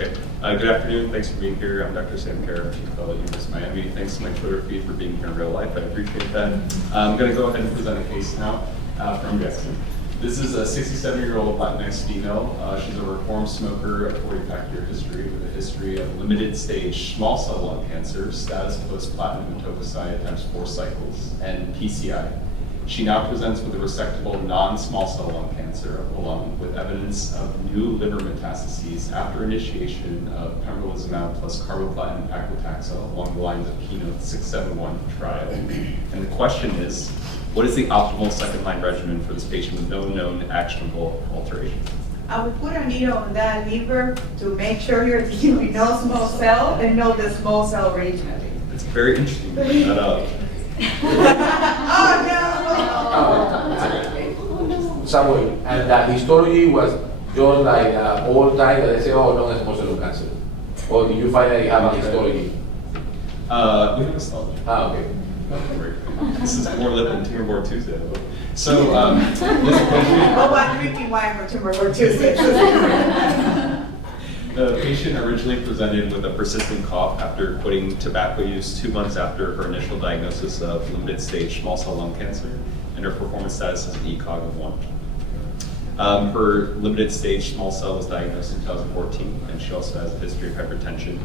Okay. Good afternoon. Thanks for being here. I'm Dr. Sam Kareff, Chief Fellow at University of Miami. Thanks to my Twitter feed for being here in real life. I appreciate that. I'm going to go ahead and present a case now from Gaston. This is a 67-year-old Latinx female. She's a reformed smoker, a 45-year history with a history of limited stage small cell lung cancer, status post platinum-etoposide times 4 cycles, and PCI. She now presents with a resectable non-small cell lung cancer of the lung with evidence of new liver metastases after initiation of pembrolizumab plus carboplatin and paclitaxel along the lines of Keynote 671 trial. And the question is, what is the optimal second-line regimen for this patient with no known actionable alterations? I would put a needle on that liver to make sure you're dealing with no small cell and know the small cell regionally. It's very interesting to bring that up. Oh no! Samuel, and the histology was just like all time that they say, oh, no, small cell lung cancer. Or did you find that you have a histology? We have a histology. Okay. This is more lit than Tumor Board Tuesday. So, this Oh, I'm drinking wine for Tumor Board Tuesday. The patient originally presented with a persistent cough after quitting tobacco use 2 months after her initial diagnosis of limited stage small cell lung cancer, and her performance status is an ECOG of 1. Her limited stage small cell was diagnosed in 2014, and she also has a history of hypertension.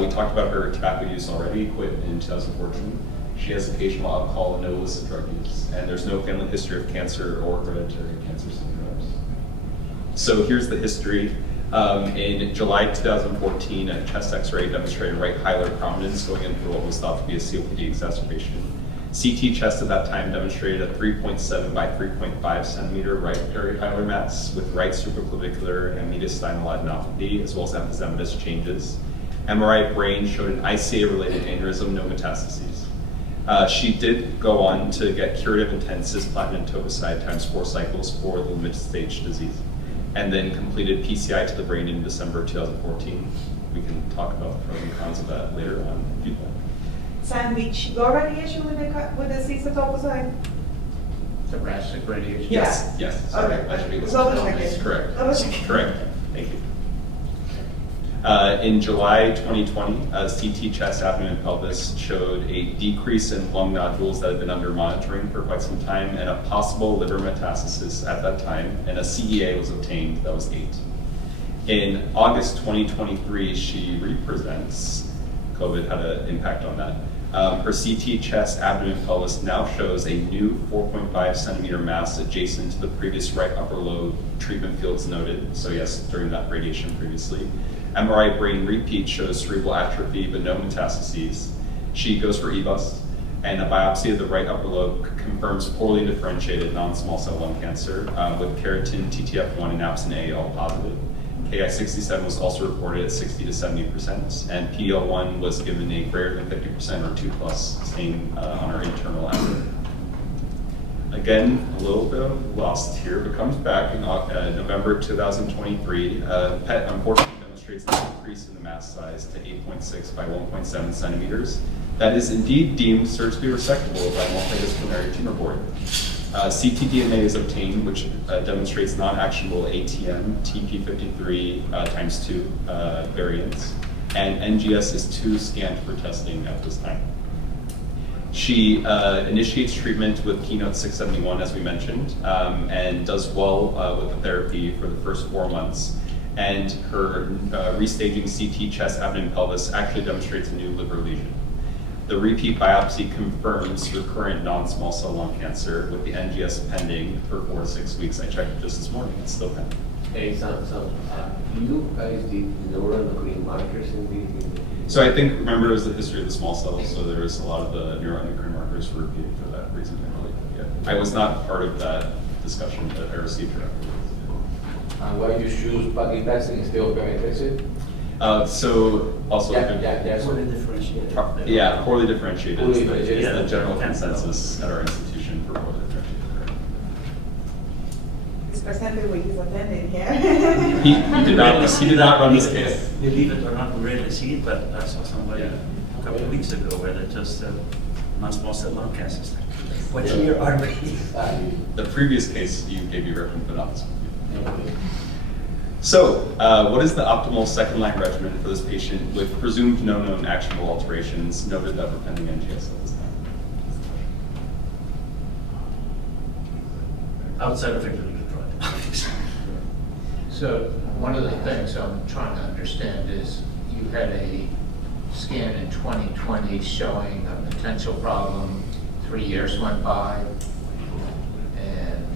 We talked about her tobacco use already, quit in 2014. She has occasional alcohol and no illicit drug use, and there's no family history of cancer or hereditary cancer syndromes. So here's the history. In July 2014, a chest X-ray demonstrated right hilar prominence going in for what was thought to be a COPD exacerbation. CT chest at that time demonstrated a 3.7 by 3.5 centimeter right perihilar mass with right supraclavicular and mediastinal adenopathy, as well as emphysematous changes. MRI brain showed an ICA-related aneurysm, no metastases. She did go on to get curative intent cisplatin etoposide times 4 cycles for the limited stage disease, and then completed PCI to the brain in December 2014. We can talk about the pros and cons of that later on if you'd like. Sam, did she go radiation with the cis-etoposide? Thoracic radiation? Yes, yes. Sorry, Okay. that should be Double checking. correct. Double checking. Correct. Thank you. In July 2020, CT chest, abdomen, and pelvis showed a decrease in lung nodules that had been under monitoring for quite some time, and a possible liver metastasis at that time, and a CEA was obtained that was 8. In August 2023, she represents. COVID had an impact on that. Her CT chest, abdomen, pelvis now shows a new 4.5 centimeter mass adjacent to the previous right upper lobe treatment fields noted. So yes, during that radiation previously. MRI brain repeat shows cerebral atrophy but no metastases. She goes for EBUS, and a biopsy of the right upper lobe confirms poorly differentiated non-small cell lung cancer with keratin, TTF1, and APSIN-A all positive. Ki-67 was also reported at 60 to 70%, and PD-L1 was given a greater than 50% or 2+ stain on our internal assay. Again, a little bit of lost here, but comes back in November 2023. PET unfortunately demonstrates an increase in the mass size to 8.6 by 1.7 centimeters. That is indeed deemed surgically resectable by multidisciplinary tumor board. ctDNA is obtained, which demonstrates non-actionable ATM TP53 times 2 variants, and NGS is too scant for testing at this time. She initiates treatment with Keynote 671, as we mentioned, and does well with the therapy for the first 4 months. And her restaging CT chest, abdomen, pelvis actually demonstrates a new liver lesion. The repeat biopsy confirms recurrent non-small cell lung cancer with the NGS pending for 4 to 6 weeks. I checked it just this morning, it's still pending. Hey, you guys did neuroendocrine markers in the... So I think, remember, it was the history of the small cells, so there was a lot of the neuroendocrine markers were repeated for that reason. I was not part of that discussion, but I received her afterwards. And why you choose paclitaxel instead of pemetrexed? So also, Poorly differentiated. yeah, poorly differentiated Poorly is differentiated. the general consensus at our institution for poorly differentiated. It's presented with his attending here. He did not run this case. Believe it or not, we rarely see it, but I saw somebody a couple of weeks ago where they just non-small cell lung cancer. What year are we? The previous case you gave me reference, but not this one. So, what is the optimal second-line regimen for this patient with presumed no known actionable alterations noted that we're pending NGS at this time? Outside of victory drug. So one of the things I'm trying to understand is you had a scan in 2020 showing a potential problem. 3 years went by, and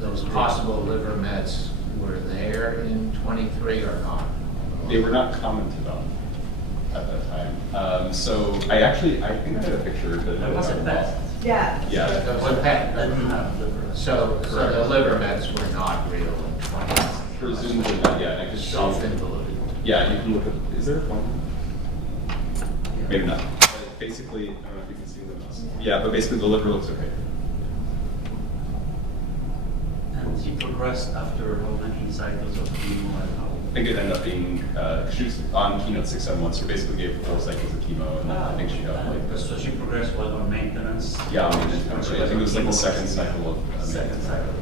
those possible liver mets were there in 23 or not? They were not commented on at that time. So I think I had a picture. That wasn't bad. Yeah. Yeah. What happened? That didn't have liver. So the liver mets were not real in 20? Presumably not, yeah. I could show- Self-invalid. Yeah, you can look at, is there a point? Maybe not. But basically, I don't know if you can see the mouse. Yeah, but basically the liver looks okay. And he progressed after how many cycles of chemo and how? I think it ended up being, she was on keynote 671, so basically gave 4 cycles of chemo, and then I think she got like, So she progressed well on maintenance? yeah, I mean, actually, I think it was like the second cycle of. Second cycle.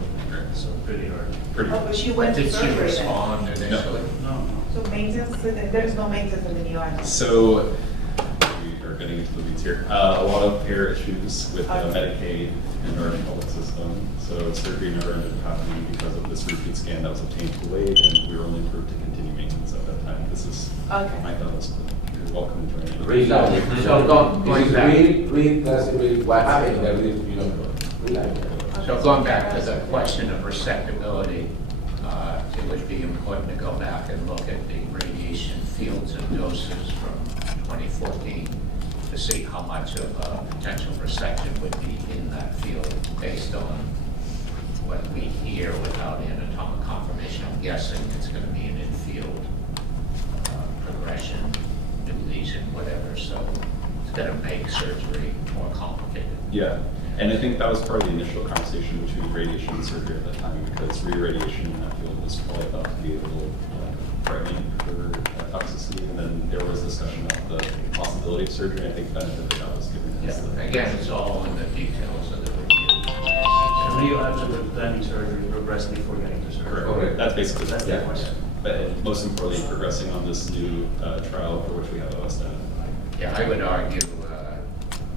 So pretty early. Pretty. Oh, but she went to Did she surgery then. respond initially? No, no. So maintenance, there's no maintenance in the neoadjuvant. So, we are getting into the weeds here. A lot of payer issues with Medicaid and our public system. So surgery never ended up happening because of this repeat scan that was obtained too late, and we were only approved to continue maintenance at that time. This is Okay. my thoughts. You're welcome to join me. Read loud. So don't, Going back. read, that's really what happened, that really, read loud. So going back to the question of resectability, it would be important to go back and look at the radiation fields and doses from 2014 to see how much of a potential resection would be in that field based on what we hear without anatomic confirmation. I'm guessing it's going to be an in-field progression, new lesion, whatever. So it's going to make surgery more complicated. Yeah, and I think that was part of the initial conversation between radiation and surgery at that time, because re-irradiation in that field was probably thought to be a little threatening for toxicity, and then there was discussion about the possibility of surgery. I think benefit that was given. is the- Again, it's all in the details of the review. So neoadjuvant planning surgery progressed before getting to surgery. Correct. That's basically, That's the yeah. question. But most importantly, progressing on this new trial for which we have OS data. Yeah, I would argue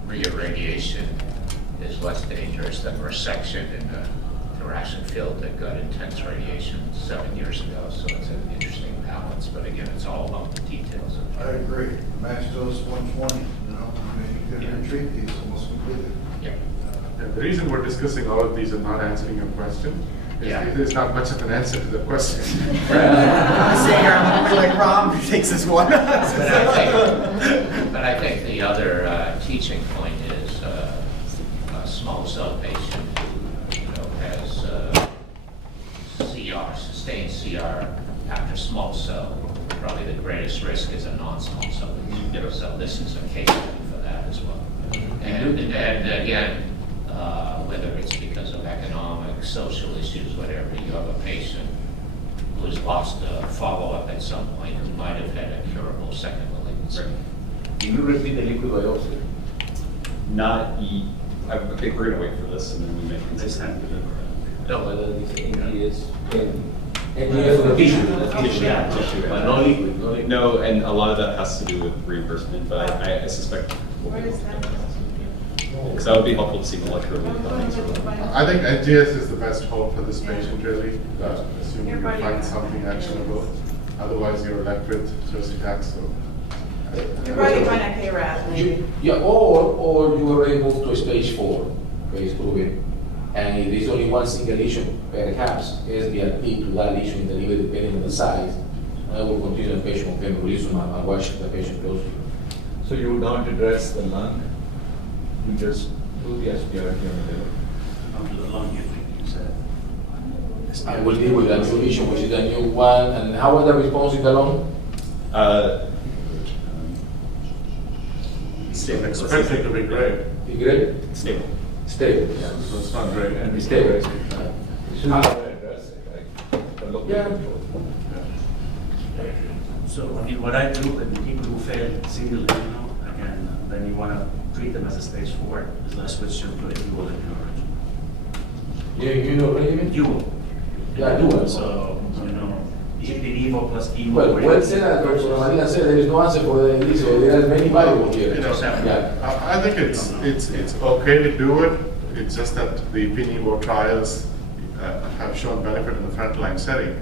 re-irradiation is less dangerous than resection in the thoracic field that got intense radiation 7 years ago. So it's an interesting balance, but again, it's all about the details of I agree. Max dose 120, you know, I mean, you could retreat these almost completely. Yeah. The reason we're discussing all of these and not answering your question is Yeah. there's not much of an answer to the question. I'm saying I'm really wrong, he takes this one. But I think the other teaching point is a small cell patient who has CR, sustained CR after small cell. Probably the greatest risk is a non-small cell lesion. So this is a case study for that as well. And again, whether it's because of economic, social issues, whatever, you have a patient who's lost a follow-up at some point who might have had a curable second malignancy. Can you repeat the liquid biopsy? I think we're gonna wait for this and then we may This consider. time to be. No, whether it's NGS, NGS for the tissue. Yeah, tissue. But no liquid, no liquid. No, and a lot of that has to do with reimbursement, but I suspect. Where is that? Because that would be helpful to see molecular findings. I think NGS is the best hope for this patient, really, assuming you find something actionable. Otherwise, you're left with docetaxel. You're probably find a Kareff, maybe. Yeah, or you already moved to stage 4, okay, it's proven. And if there's only one single lesion, perhaps SBRT to that lesion in the liver, depending on the size, I will continue the patient with pembrolizumab and watch the patient closely. So you would not address the lung, you just do the SPRT on the liver? Onto the lung, you think you said. I will deal with that new lesion, which is the new one, and how was the response in the lung? Stable. Expected to be great. Is great? Stable. Stable. So it's not great. And It's stable. You should not address it, like, the local Yeah. control. So I mean, what I do with the people who fail single, again, then you want to treat them as a stage 4, is I switch them to a dual immunoregimen. You know regimen? Dual. Yeah, dual. So, Ipi-nivo plus chemo. Well said, Professor Marina said, there is no answer for the so there are many variables here. Yeah. I think it's okay to do it. It's just that the PNEVO trials have shown benefit in the frontline setting.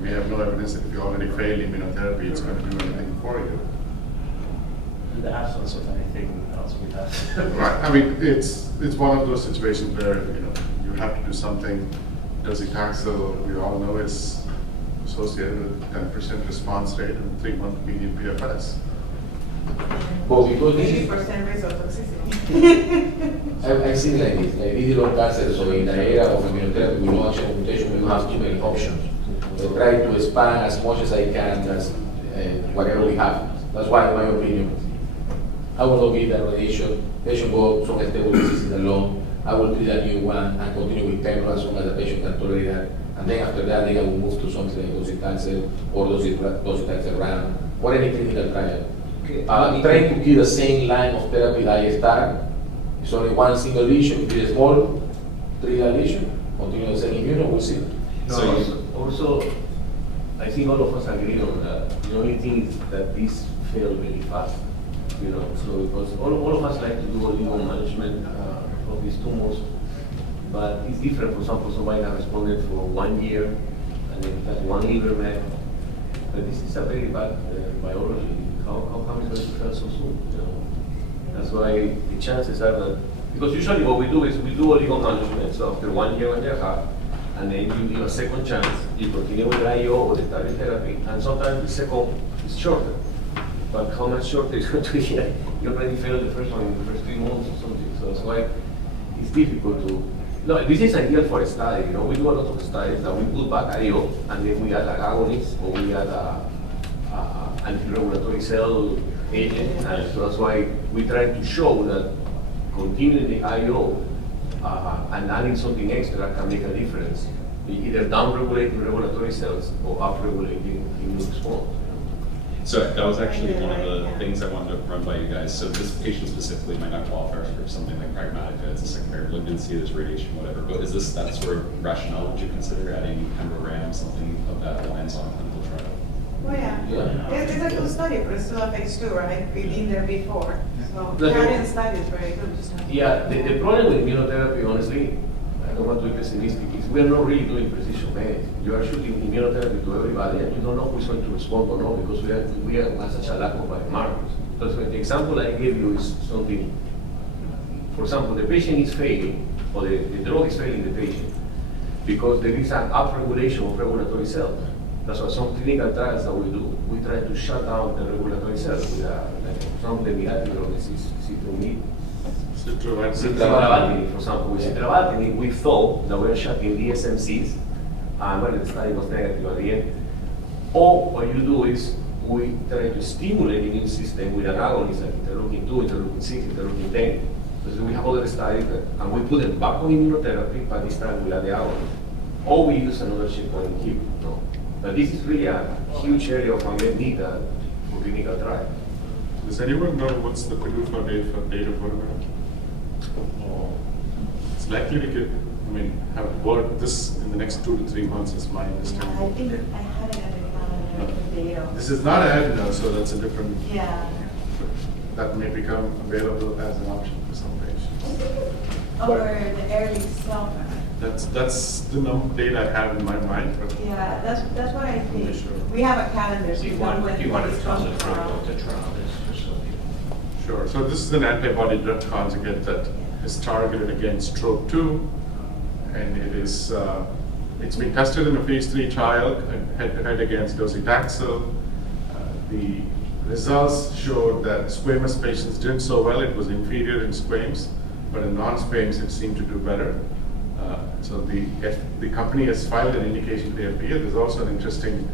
We have no evidence that if you already failed immunotherapy, it's going to do anything for you. In the absence of anything else we have. Right. I mean, it's one of those situations where you have to do something. Docetaxel, we all know, is associated with 10% response rate and 3-month median PFS. But because this is 80% risk of toxicity. I've seen like this is lung cancer, so in the area of immunotherapy with no actionable mutation, we have too many options. So try to expand as much as I can, as whatever we have. That's why, in my opinion, I will not give the radiation. Patient go some stable disease in the lung. I will treat a new one and continue with pembrolizumab as long as the patient can tolerate that. And then after that, they will move to something like docetaxel or docetaxel RAM or any clinical trial. Trying to keep the same line of therapy that I start. It's only one single lesion. If it is small, 3 lesion, continue the same immune, we'll see. No, also, I think all of us agree on that. The only thing is that this failed really fast, so because all of us like to do oligo management of these tumors, but it's different. For example, somebody that responded for 1 year and then had 1 liver met, but this is a very bad biology. How come it's going to fail so soon? That's why the chances are that, because usually what we do is we do oligo management, so after 1 year, 1.5 years, and then you give a second chance, you continue with IO or the target therapy, and sometimes the second is shorter. But how much shorter is going to be? You already failed the first one in the first 3 months or something, so that's why it's difficult to. No, this is ideal for a study. We do a lot of studies that we put back IO, and then we add an agonist, or we add anti-regulatory cell agent, and so that's why we try to show that continuing the IO and adding something extra can make a difference, either down-regulating regulatory cells or up-regulating immune response. So that was actually one of the things I wanted to run by you guys. So this patient specifically might not qualify for something like pragmatica, it's a secondary malignancy, there's radiation, whatever. But is this that sort of rationale? Would you consider adding pembrolizumab, something of that lines on a clinical trial? Oh, yeah. It's a good study, but it's still a phase 2, right? We've been there before. So The- carrying study is very good. Yeah, the problem with immunotherapy, honestly, I don't want to be pessimistic, is we're not really doing precision medicine. You are shooting immunotherapy to everybody, and you don't know who's going to respond or not, because we have such a lack of biomarkers. So the example I gave you is something, for example, the patient is failing, or the drug is failing the patient, because there is an upregulation of regulatory cells. That's why some clinical trials that we do, we try to shut down the regulatory cells with like, for example, the miratic drug is citromid. Citravatinib, for example, with citravatinib, we thought that we were shutting the SMCs, and when the study was negative at the end. Or what you do is we try to stimulate the immune system with an agonist like interleukin 2, interleukin 6, interleukin 10. So we have other studies, and we put them back on immunotherapy, but this time we add the agonist. Or we use another checkpoint inhibitor. But this is really a huge area of unmet need for clinical trial. Does anyone know what's the PDUFA date for datapotamab? It's likely to get, have worked this in the next 2 to 3 months is my I understanding. think I had it at the data. This is not Adna, so that's a different, Yeah. that may become available as an option for some patients. Over the early summer. That's the data I have in my mind, but Yeah, that's what I think. Sure. We have a calendar. Do you so want when to it's tell coming the group from. what the trial is, just so people. sure. So this is an antibody drug conjugate that is targeted against TROP2, and it is it's been tested in a phase 3 trial head-to-head against docetaxel. The results showed that squamous patients did so well. It was inferior in squamous, but in non-squamous it seemed to do better. So the company has filed an indication to the FDA. There's also an interesting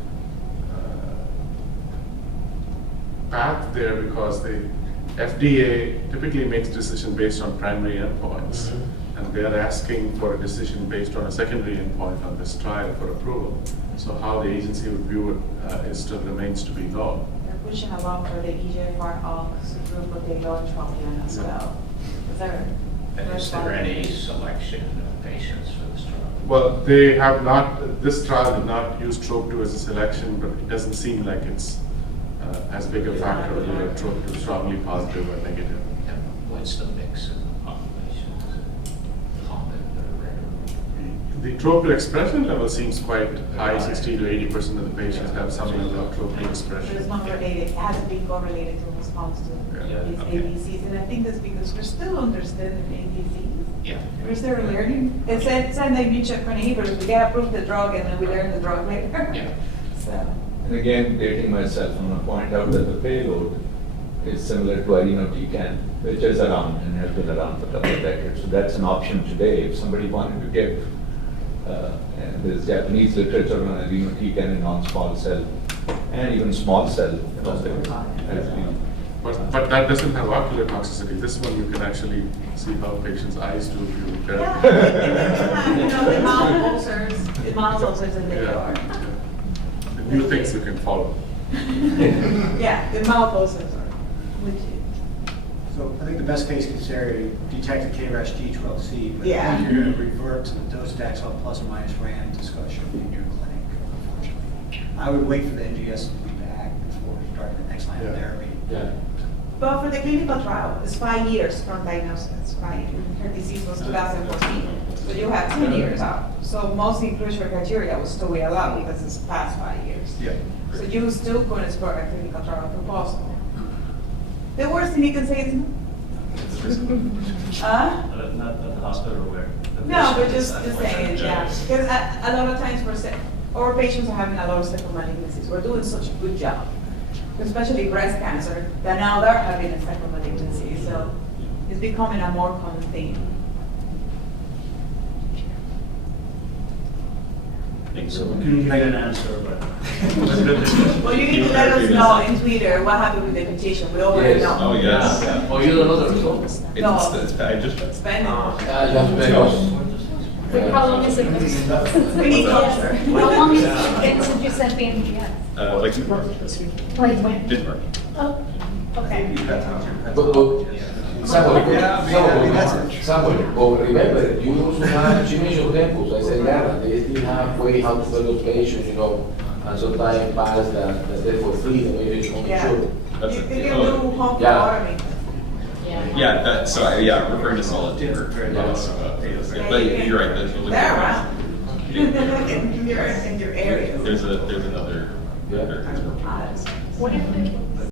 path there because the FDA typically makes decision based on primary endpoints, and they are asking for a decision based on a secondary endpoint on this trial for approval. So how the agency would view it still remains to be known. They're pushing along for the EGFR ALK group with the Tropion as well. Is there? And is there any selection of patients for this trial? Well, they have not, this trial did not use TROP2 as a selection, but it doesn't seem like it's as big a factor whether TROP2 is strongly positive or negative. Yeah, what's the mix in the population? Is it common or rare? The TROP2 expression level seems quite high, 60 to 80% of the patients have some level of TROP2 But it's expression. not related, it hasn't been correlated to response to Yeah. these ADCs, and I think that's because we're still understanding ADCs. Yeah. We're still learning. It's the immune checkpoint inhibitors, we get approved the drug and then we learn the drug later. Yeah. So, And again, dating myself, I'm gonna point out that the payload is similar to irinotecan, which is around and has been around for a couple of decades. So that's an option today. If somebody wanted to give, and there's Japanese literature on irinotecan in non-small cell and even small cell, has been. But that doesn't have ocular toxicity. This one you can actually see how patients' eyes do if you look at yeah, you know, the mouth ulcers and they Yeah. are. The new things you can follow. Yeah, the mouth ulcers are legit. So I think the best case scenario, you detect a KRAS G12C, but Yeah. I think you're going to revert to the docetaxel plus or minus RAND discussion in your clinic, unfortunately. I would wait for the NGS to be back before starting the next line of Yeah. therapy. Yeah. But for the clinical trial, it's 5 years from diagnosis, right? Her disease was 2014, so you have 10 years out. So most inclusion criteria will still be allowed because it's past 5 years. Yeah. So you still could explore a clinical trial proposal. The worst thing you can say is no. Huh? Not the hospital where. the No, but patient just is saying, yeah. Because a lot of times our patients are having a lot of second malignancies. We're doing such a good job, especially breast cancer, that now they're having a second malignancy. So it's becoming a more common thing. So we can give you an answer, but. Let's go to- Well, you need to let us know in Twitter what happened with the petition. We already Yes. know. Oh, yes. Oh, you don't know the results? No. I just. It's pending. You have to pay us. Wait, how long is it? We need closure. How long is it since you sent the NGS? Like 2 months. Like when? Denmark. Oh, okay. Samuel, but remember, you also have, you mentioned temples, I said, yeah, they still have way how to develop patients, you know, and sometimes pass that they're for free, the way you Yeah. sure. That's You it. can do Oh, home Yeah. phlebotomy. Yeah, I'm referring to solid tumor. But you're right, that's really. They're around. in your area. There's another. Yeah. What if